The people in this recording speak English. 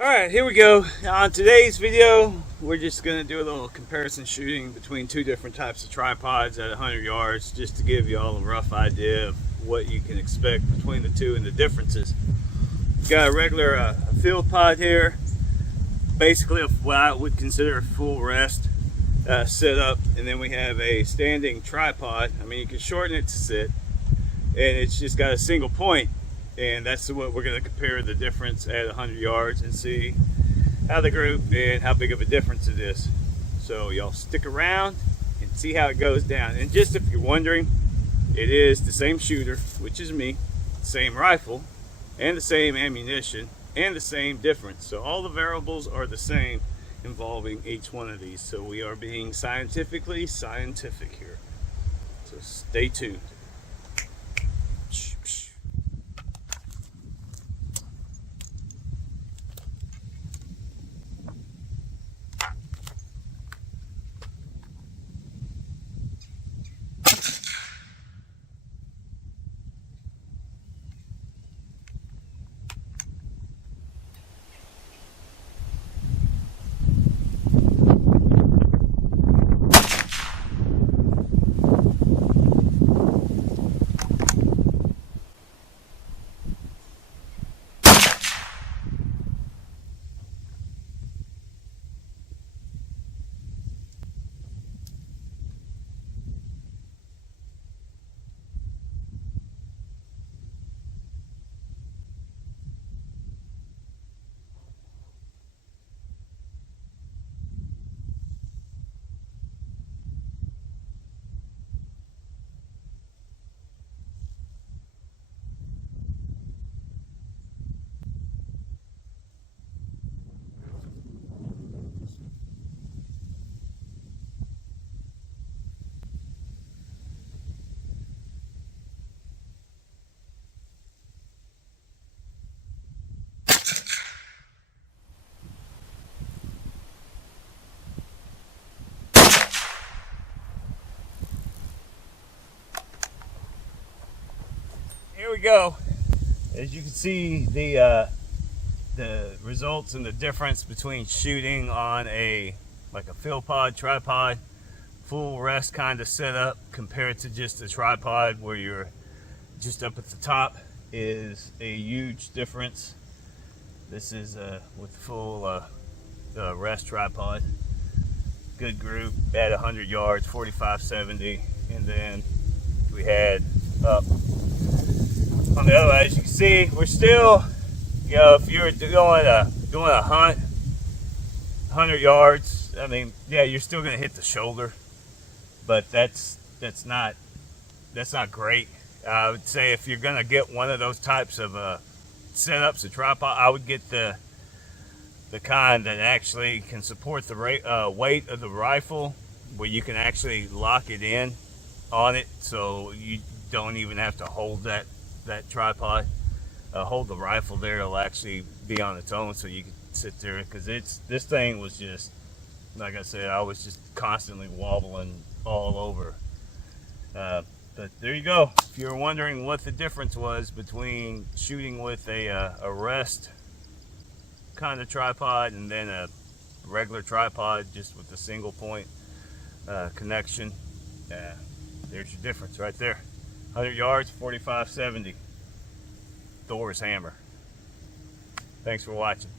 Alright, here we go. On today's video, we're just going to do a little comparison shooting between two different types of tripods at 100 yards, just to give you all a rough idea of what you can expect between the two and the differences. We've got a regular field pod here, basically what I would consider a full rest setup, and then we have a standing tripod. I mean, you can shorten it to sit, and it's just got a single point. And that's what we're going to compare the difference at 100 yards and see how the group and how big of a difference it is. So y'all stick around and see how it goes down. And just if you're wondering, it is the same shooter, which is me, same rifle, and the same ammunition, and the same difference. So all the variables are the same involving each one of these. So we are being scientifically scientific here. So stay tuned. Here we go. As you can see, the results and the difference between shooting on a field pod tripod, full rest kind of setup, compared to just a tripod where you're just up at the top, is a huge difference. This is with full rest tripod. Good group at 100 yards, 45-70, and then we had up on the other. As you can see, we're still, if you're doing a hunt, 100 yards, I mean, yeah, you're still going to hit the shoulder, but that's not great. I would say if you're going to get one of those types of setups, a tripod, I would get the kind that actually can support the weight of the rifle, where you can actually lock it in on it, so you don't even have to hold that tripod. Hold the rifle there, it'll actually be on its own, so you can sit there, because this thing was just, like I said, I was just constantly wobbling all over. But there you go. If you're wondering what the difference was between shooting with a rest kind of tripod and then a regular tripod just with a single point connection, there's your difference right there. 100 yards, 45-70. Thor's hammer. Thanks for watching.